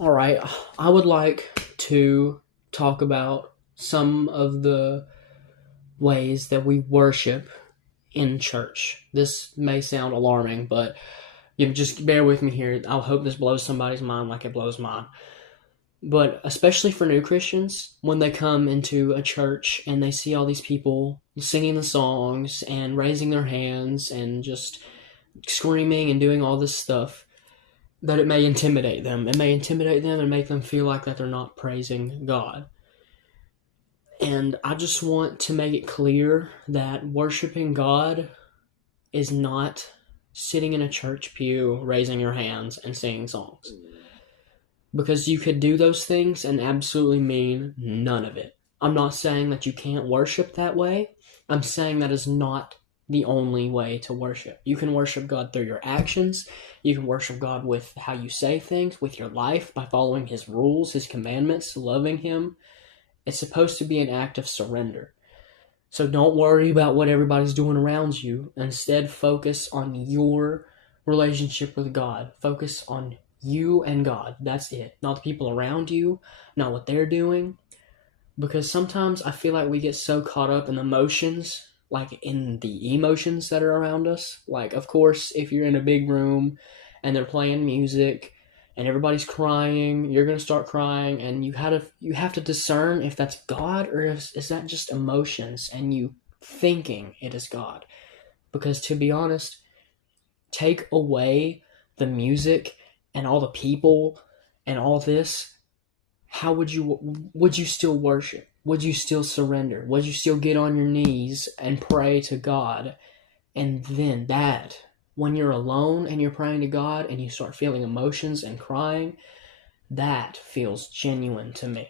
All right, I would like to talk about some of the ways that we worship in church. This may sound alarming, but you just bear with me here. I hope this blows somebody's mind like it blows mine. But especially for new Christians, when they come into a church and they see all these people singing the songs and raising their hands and just screaming and doing all this stuff, that it may intimidate them. It may intimidate them and make them feel like that they're not praising God. And I just want to make it clear that worshiping God is not sitting in a church pew, raising your hands, and singing songs. Because you could do those things and absolutely mean none of it. I'm not saying that you can't worship that way. I'm saying that is not the only way to worship. You can worship God through your actions. You can worship God with how you say things, with your life, by following His rules, His commandments, loving Him. It's supposed to be an act of surrender. So don't worry about what everybody's doing around you. Instead, focus on your relationship with God. Focus on you and God. That's it. Not the people around you, not what they're doing. Because sometimes I feel like we get so caught up in emotions, like in the emotions that are around us. Like, of course, if you're in a big room and they're playing music and everybody's crying, you're going to start crying, and you have to discern if that's God or is that just emotions and you thinking it is God. Because to be honest, take away the music and all the people and all this, how would you still worship? Would you still surrender? Would you still get on your knees and pray to God? And then that, when you're alone and you're praying to God and you start feeling emotions and crying, that feels genuine to me.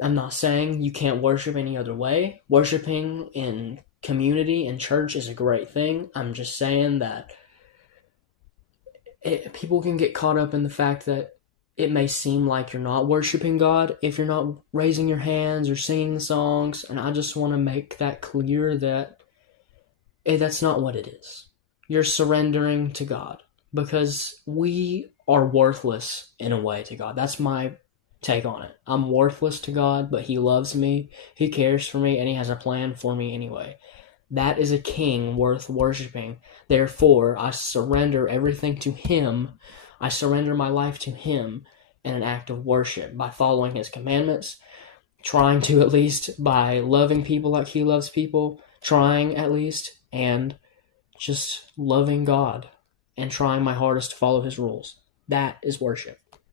I'm not saying you can't worship any other way. Worshiping in community and church is a great thing. I'm just saying that people can get caught up in the fact that it may seem like you're not worshiping God if you're not raising your hands or singing songs. And I just want to make that clear that that's not what it is. You're surrendering to God because we are worthless in a way to God. That's my take on it. I'm worthless to God, but He loves me, He cares for me, and He has a plan for me anyway. That is a king worth worshiping. Therefore, I surrender everything to Him. I surrender my life to Him in an act of worship by following His commandments, trying to at least by loving people like He loves people, trying at least, and just loving God and trying my hardest to follow His rules. That is worship.